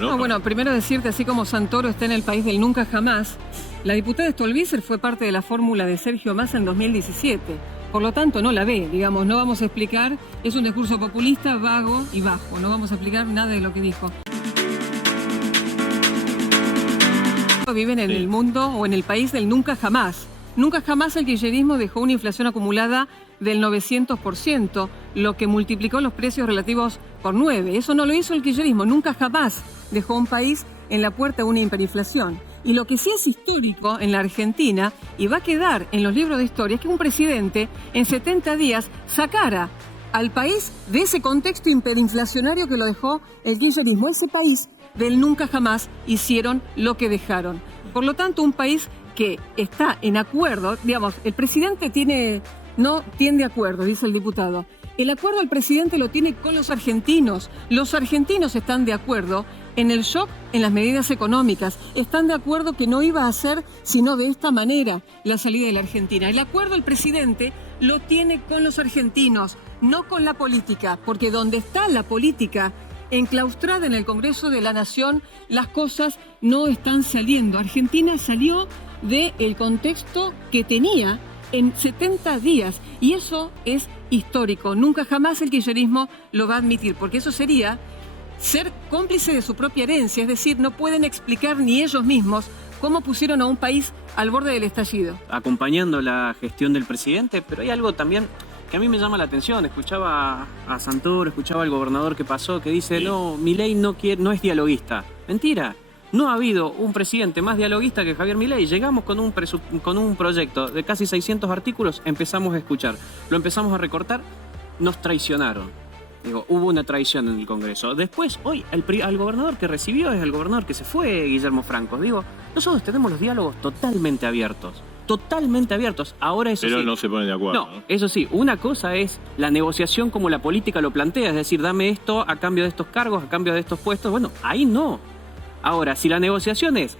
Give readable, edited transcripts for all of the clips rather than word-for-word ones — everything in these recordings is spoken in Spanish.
No, bueno, primero decirte, así como Santoro está en el país del nunca jamás, la diputada Stolbizer fue parte de la fórmula de Sergio Massa en 2017. Por lo tanto, no la ve, digamos, no vamos a explicar, es un discurso populista, vago y bajo, no vamos a explicar nada de lo que dijo. Viven en el mundo o en el país del nunca jamás. Nunca jamás el kirchnerismo dejó una inflación acumulada del 900%, lo que multiplicó los precios relativos por 9. Eso no lo hizo el kirchnerismo, nunca jamás dejó un país en la puerta de una hiperinflación. Y lo que sí es histórico en la Argentina, y va a quedar en los libros de historia, es que un presidente en 70 días sacara al país de ese contexto hiperinflacionario que lo dejó el kirchnerismo. Ese país del nunca jamás hicieron lo que dejaron. Por lo tanto, un país que está en acuerdo, digamos, el presidente no tiene acuerdo, dice el diputado. El acuerdo el presidente lo tiene con los argentinos. Los argentinos están de acuerdo en el shock, en las medidas económicas. Están de acuerdo que no iba a ser sino de esta manera la salida de la Argentina. El acuerdo el presidente lo tiene con los argentinos, no con la política, porque donde está la política enclaustrada en el Congreso de la Nación, las cosas no están saliendo. Argentina salió del contexto que tenía en 70 días y eso es histórico. Nunca jamás el kirchnerismo lo va a admitir, porque eso sería ser cómplice de su propia herencia, es decir, no pueden explicar ni ellos mismos cómo pusieron a un país al borde del estallido. Acompañando la gestión del presidente, pero hay algo también que a mí me llama la atención. Escuchaba a Santoro, escuchaba al gobernador que pasó, que dice, no, Milei no es dialoguista. Mentira. No ha habido un presidente más dialoguista que Javier Milei. Llegamos con un proyecto de casi 600 artículos, empezamos a escuchar, lo empezamos a recortar, nos traicionaron. Digo, hubo una traición en el Congreso. Después, hoy, al gobernador que recibió es el gobernador que se fue, Guillermo Franco. Digo, nosotros tenemos los diálogos totalmente abiertos. Totalmente abiertos. Ahora eso Pero sí, no se ponen de acuerdo. No, eso sí, una cosa es la negociación como la política lo plantea, es decir, dame esto a cambio de estos cargos, a cambio de estos puestos. Bueno, ahí no. Ahora, si la negociación es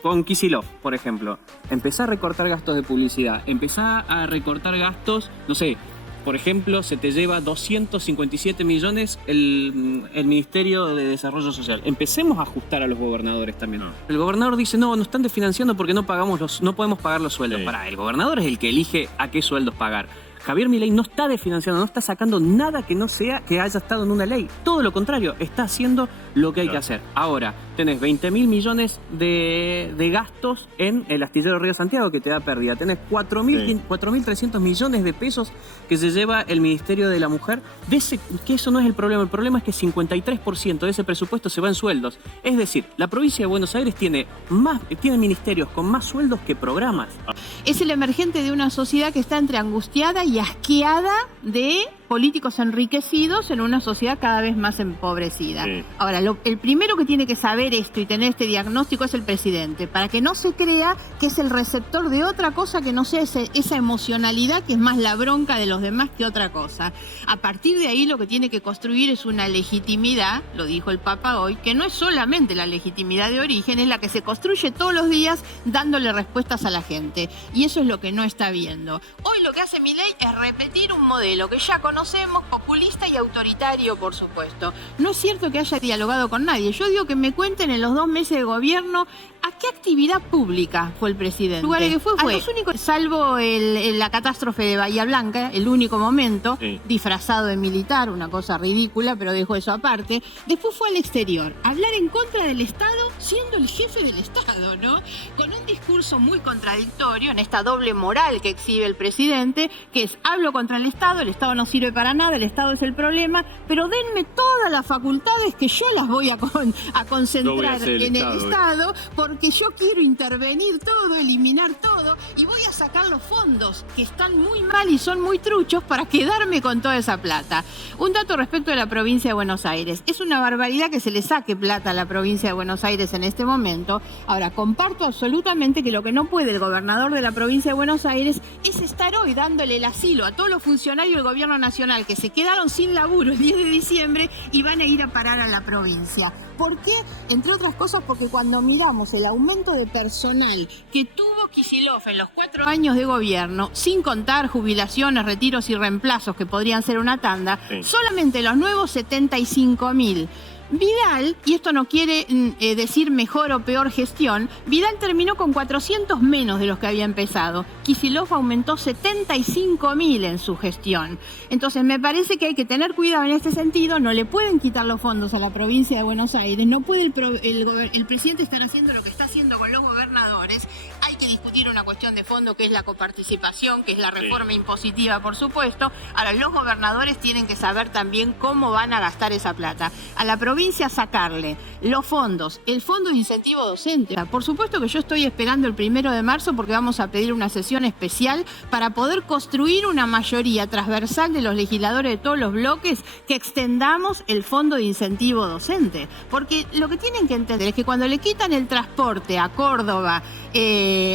con Kicillof, por ejemplo, empezá a recortar gastos de publicidad, empezá a recortar gastos, no sé, por ejemplo, se te lleva 257 millones el Ministerio de Desarrollo Social. Empecemos a ajustar a los gobernadores también. No. El gobernador dice, no están desfinanciando porque no podemos pagar los sueldos. Sí. El gobernador es el que elige a qué sueldos pagar. Javier Milei no está desfinanciando, no está sacando nada que no sea que haya estado en una ley. Todo lo contrario, está haciendo lo que hay que hacer. Ahora, tenés 20.000 millones de gastos en el astillero Río Santiago que te da pérdida. Tenés 4.300 millones de pesos que se lleva el Ministerio de la Mujer. Que eso no es el problema es que 53% de ese presupuesto se va en sueldos. Es decir, la provincia de Buenos Aires tiene ministerios con más sueldos que programas. Es el emergente de una sociedad que está entre angustiada y asqueada de políticos enriquecidos en una sociedad cada vez más empobrecida. Sí. Ahora, el primero que tiene que saber esto y tener este diagnóstico es el presidente, para que no se crea que es el receptor de otra cosa que no sea esa emocionalidad que es más la bronca de los demás que otra cosa. A partir de ahí lo que tiene que construir es una legitimidad, lo dijo el Papa hoy, que no es solamente la legitimidad de origen, es la que se construye todos los días dándole respuestas a la gente. Y eso es lo que no está viendo. Hoy lo que hace Milei es repetir un modelo que ya conocemos, populista y autoritario, por supuesto. No es cierto que haya dialogado con nadie. Yo digo que me cuenten en los 2 meses de gobierno a qué actividad pública fue el presidente. El lugar que fue a los únicos, salvo la catástrofe de Bahía Blanca, el único momento, disfrazado de militar, una cosa ridícula, pero dejó eso aparte. Después fue al exterior, a hablar en contra del Estado, siendo el jefe del Estado, ¿no? Con un discurso muy contradictorio en esta doble moral que exhibe el presidente, que es, hablo contra el Estado no sirve para nada, el Estado es el problema, pero denme todas las facultades que yo las voy a concentrar en el Estado, porque yo quiero intervenir todo, eliminar todo, y voy a sacar los fondos que están muy mal y son muy truchos para quedarme con toda esa plata. Un dato respecto de la provincia de Buenos Aires. Es una barbaridad que se le saque plata a la provincia de Buenos Aires en este momento. Ahora, comparto absolutamente que lo que no puede el gobernador de la provincia de Buenos Aires es estar hoy dándole el asilo a todos los funcionarios del gobierno nacional que se quedaron sin laburo el 10 de diciembre y van a ir a parar a la provincia. ¿Por qué? Entre otras cosas porque cuando miramos el aumento de personal que tuvo Kicillof en los 4 años de gobierno, sin contar jubilaciones, retiros y reemplazos que podrían ser una tanda, solamente los nuevos 75.000 Vidal, y esto no quiere decir mejor o peor gestión, Vidal terminó con 400 menos de los que había empezado. Kicillof aumentó 75.000 en su gestión. Entonces me parece que hay que tener cuidado en este sentido, no le pueden quitar los fondos a la provincia de Buenos Aires, no puede el presidente estar haciendo lo que está haciendo con los gobernadores. Hay que discutir una cuestión de fondo que es la coparticipación, que es la reforma impositiva, por supuesto. Ahora, los gobernadores tienen que saber también cómo van a gastar esa plata. A la provincia sacarle los fondos, el fondo de incentivo docente. Por supuesto que yo estoy esperando el 1 de marzo porque vamos a pedir una sesión especial para poder construir una mayoría transversal de los legisladores de todos los bloques que extendamos el fondo de incentivo docente. Porque lo que tienen que entender es que cuando le quitan el transporte a Córdoba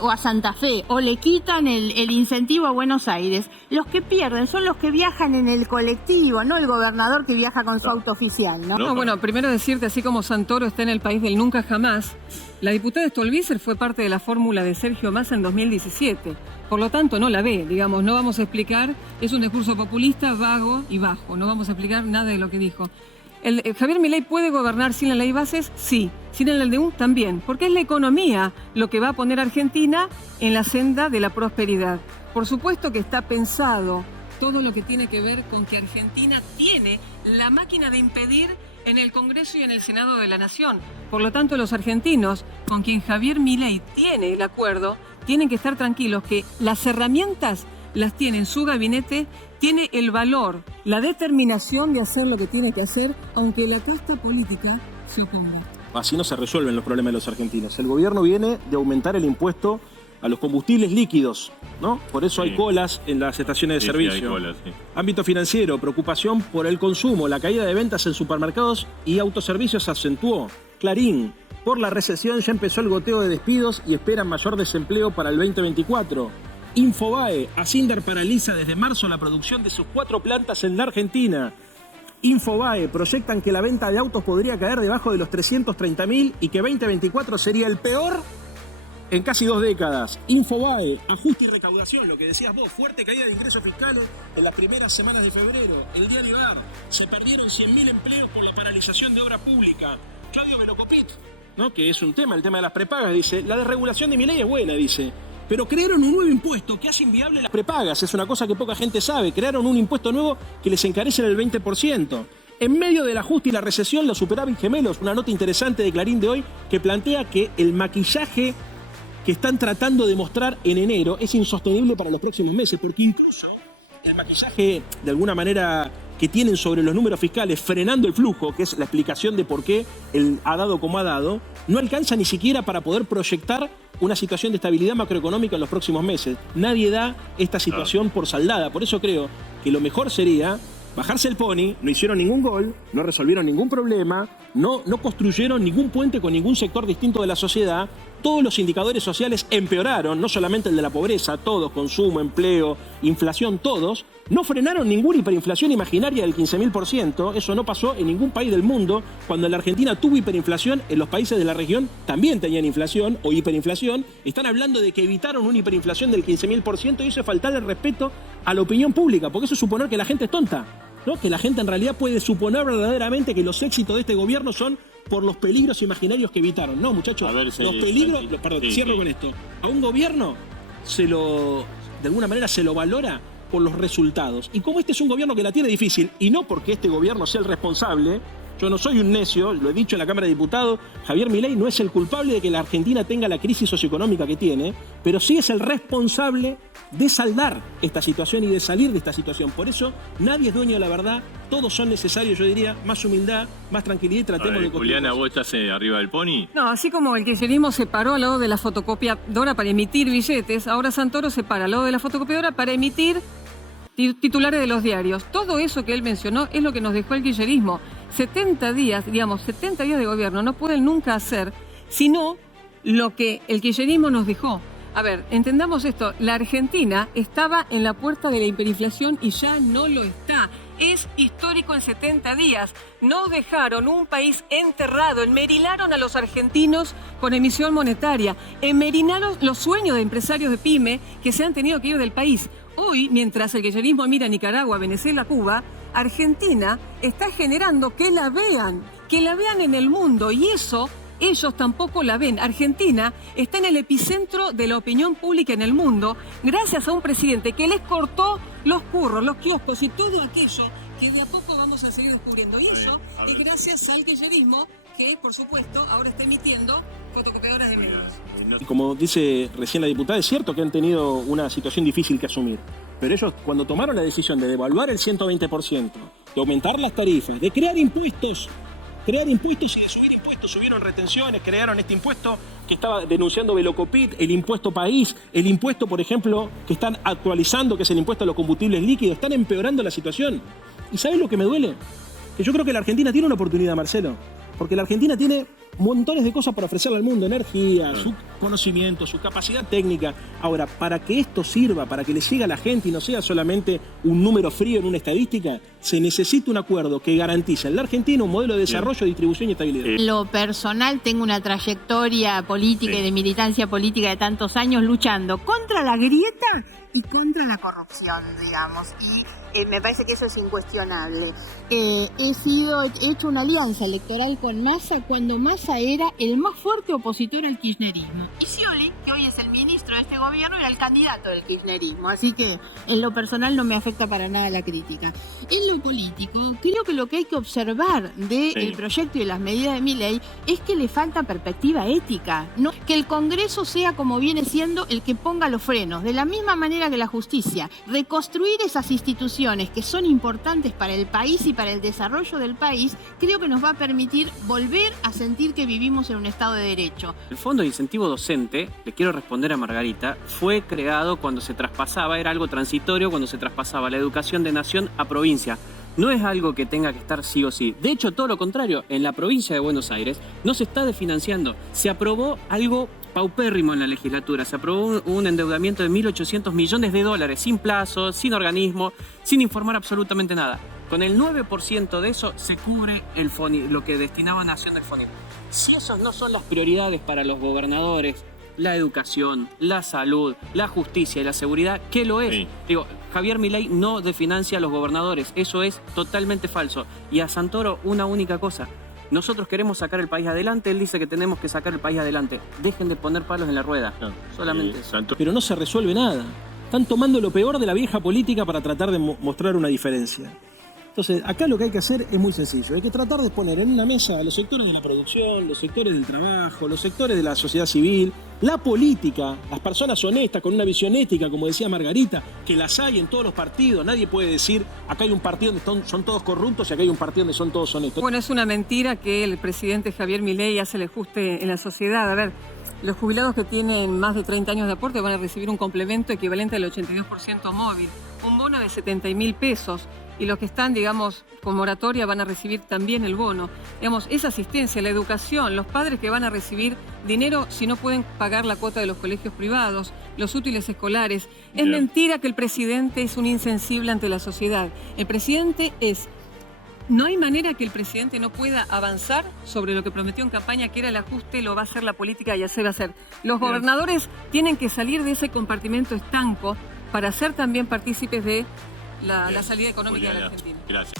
o a Santa Fe, o le quitan el incentivo a Buenos Aires, los que pierden son los que viajan en el colectivo, no el gobernador que viaja con su auto oficial, ¿no? No, bueno, primero decirte, así como Santoro está en el país del nunca jamás, la diputada Stolbizer fue parte de la fórmula de Sergio Massa en 2017. Por lo tanto, no la ve, digamos, no vamos a explicar, es un discurso populista, vago y bajo, no vamos a explicar nada de lo que dijo. ¿Javier Milei puede gobernar sin la ley bases? Sí. Sin el LDU también, porque es la economía lo que va a poner a Argentina en la senda de la prosperidad. Por supuesto que está pensado todo lo que tiene que ver con que Argentina tiene la máquina de impedir en el Congreso y en el Senado de la Nación. Por lo tanto, los argentinos, con quien Javier Milei tiene el acuerdo, tienen que estar tranquilos que las herramientas las tiene en su gabinete, tiene el valor, la determinación de hacer lo que tiene que hacer, aunque la casta política se oponga. Así no se resuelven los problemas de los argentinos. El gobierno viene de aumentar el impuesto a los combustibles líquidos, ¿no? Por eso hay colas en las estaciones de servicio. Sí, hay colas, sí. Ámbito financiero, preocupación por el consumo, la caída de ventas en supermercados y autoservicios se acentuó. Clarín, por la recesión ya empezó el goteo de despidos y esperan mayor desempleo para el 2024. Infobae, Asindar paraliza desde marzo la producción de sus 4 plantas en la Argentina. Infobae, proyectan que la venta de autos podría caer debajo de los 330.000 y que 2024 sería el peor en casi 2 décadas. Infobae, ajuste y recaudación, lo que decías vos, fuerte caída de ingresos fiscales en las primeras semanas de febrero. El diario AR, se perdieron 100.000 empleos por la paralización de obra pública. Claudio Melocopit, ¿no? Que es un tema, el tema de las prepagas, dice, la desregulación de Milei es buena, dice. Pero crearon un nuevo impuesto que hace inviable las prepagas. Es una cosa que poca gente sabe. Crearon un impuesto nuevo que les encarece el 20%. En medio del ajuste y la recesión, los superávit gemelos. Una nota interesante de Clarín de hoy que plantea que el maquillaje que están tratando de mostrar en enero es insostenible para los próximos meses. Porque incluso el maquillaje, de alguna manera, que tienen sobre los números fiscales frenando el flujo, que es la explicación de por qué él ha dado como ha dado, no alcanza ni siquiera para poder proyectar una situación de estabilidad macroeconómica en los próximos meses. Nadie da esta situación por saldada. Por eso creo que lo mejor sería bajarse el pony. No hicieron ningún gol, no resolvieron ningún problema, no construyeron ningún puente con ningún sector distinto de la sociedad. Todos los indicadores sociales empeoraron, no solamente el de la pobreza, todos, consumo, empleo, inflación, todos. No frenaron ninguna hiperinflación imaginaria del 15.000%, eso no pasó en ningún país del mundo. Cuando la Argentina tuvo hiperinflación, en los países de la región también tenían inflación o hiperinflación. Están hablando de que evitaron una hiperinflación del 15.000% y eso es faltarle el respeto a la opinión pública, porque eso es suponer que la gente es tonta, ¿no? Que la gente en realidad puede suponer verdaderamente que los éxitos de este gobierno son por los peligros imaginarios que evitaron. No, muchachos, los peligros... Perdón, cierro con esto. A un gobierno de alguna manera se lo valora por los resultados. Y como este es un gobierno que la tiene difícil, y no porque este gobierno sea el responsable, yo no soy un necio, lo he dicho en la Cámara de Diputados, Javier Milei no es el culpable de que la Argentina tenga la crisis socioeconómica que tiene, pero sí es el responsable de saldar esta situación y de salir de esta situación. Por eso nadie es dueño de la verdad, todos son necesarios, yo diría, más humildad, más tranquilidad y tratemos de... Juliana, ¿vos estás arriba del pony? No, así como el kirchnerismo se paró al lado de la fotocopiadora para emitir billetes, ahora Santoro se para al lado de la fotocopiadora para emitir titulares de los diarios. Todo eso que él mencionó es lo que nos dejó el kirchnerismo. 70 días, digamos, 70 días de gobierno no pueden nunca hacer sino lo que el kirchnerismo nos dejó. A ver, entendamos esto, la Argentina estaba en la puerta de la hiperinflación y ya no lo está. Es histórico en 70 días. Nos dejaron un país enterrado, enmerilaron a los argentinos con emisión monetaria, enmerinaron los sueños de empresarios de pyme que se han tenido que ir del país. Hoy, mientras el kirchnerismo mira a Nicaragua, Venezuela, Cuba, Argentina está generando que la vean que la vean en el mundo, y eso ellos tampoco la ven. Argentina está en el epicentro de la opinión pública en el mundo gracias a un presidente que les cortó los curros, los kioscos y todo aquello que de a poco vamos a seguir descubriendo. Y eso es gracias al kirchnerismo que, por supuesto, ahora está emitiendo fotocopiadoras de medios. Y como dice recién la diputada, es cierto que han tenido una situación difícil que asumir. Pero ellos, cuando tomaron la decisión de devaluar el 120%, de aumentar las tarifas, de crear impuestos y de subir impuestos, subieron retenciones, crearon este impuesto que estaba denunciando Velocopit, el impuesto país, el impuesto, por ejemplo, que están actualizando, que es el impuesto a los combustibles líquidos, están empeorando la situación. ¿Y sabes lo que me duele? Que yo creo que la Argentina tiene una oportunidad, Marcelo, porque la Argentina tiene montones de cosas para ofrecerle al mundo, energía, su conocimiento, su capacidad técnica. Ahora, para que esto sirva, para que le llegue a la gente y no sea solamente un número frío en una estadística, se necesita un acuerdo que garantice en la Argentina un modelo de desarrollo, distribución y estabilidad. En lo personal, tengo una trayectoria política y de militancia política de tantos años luchando contra la grieta y contra la corrupción, digamos, y me parece que eso es incuestionable. He hecho una alianza electoral con Massa cuando Massa era el más fuerte opositor al kirchnerismo. Y Scioli, que hoy es el ministro de este gobierno, era el candidato del kirchnerismo, así que en lo personal no me afecta para nada la crítica. En lo político, creo que lo que hay que observar del proyecto y de las medidas de Milei es que le falta perspectiva ética, ¿no? Que el Congreso sea, como viene siendo, el que ponga los frenos, de la misma manera que la justicia. Reconstruir esas instituciones que son importantes para el país y para el desarrollo del país, creo que nos va a permitir volver a sentir que vivimos en un Estado de Derecho. El Fondo de Incentivo Docente, le quiero responder a Margarita, fue creado cuando se traspasaba, era algo transitorio, cuando se traspasaba la educación de nación a provincia. No es algo que tenga que estar sí o sí. De hecho, todo lo contrario, en la provincia de Buenos Aires no se está desfinanciando. Se aprobó algo paupérrimo en la legislatura. Se aprobó un endeudamiento de 1.800 millones de dólares, sin plazo, sin organismo, sin informar absolutamente nada. Con el 9% de eso se cubre el lo que destinaba Nación del FONIP. Si esas no son las prioridades para los gobernadores, la educación, la salud, la justicia y la seguridad, ¿qué lo es? Sí. Digo, Javier Milei no desfinancia a los gobernadores, eso es totalmente falso. Y a Santoro una única cosa, nosotros queremos sacar el país adelante, él dice que tenemos que sacar el país adelante. Dejen de poner palos en la rueda, solamente eso. Pero no se resuelve nada. Están tomando lo peor de la vieja política para tratar de mostrar una diferencia. Entonces, acá lo que hay que hacer es muy sencillo. Hay que tratar de poner en una mesa a los sectores de la producción, los sectores del trabajo, los sectores de la sociedad civil, la política, las personas honestas, con una visión ética, como decía Margarita, que las hay en todos los partidos. Nadie puede decir, acá hay un partido donde son todos corruptos y acá hay un partido donde son todos honestos. Bueno, es una mentira que el presidente Javier Milei hace el ajuste en la sociedad. A ver, los jubilados que tienen más de 30 años de aporte van a recibir un complemento equivalente al 82% móvil, un bono de 70.000 pesos. Y los que están, digamos, con moratoria van a recibir también el bono. Digamos, esa asistencia, la educación, los padres que van a recibir dinero si no pueden pagar la cuota de los colegios privados, los útiles escolares. Es mentira que el presidente es un insensible ante la sociedad. El presidente es... No hay manera que el presidente no pueda avanzar sobre lo que prometió en campaña, que era el ajuste, lo va a hacer la política y así va a ser. Los gobernadores tienen que salir de ese compartimento estanco para ser también partícipes de la salida económica de la Argentina. Gracias.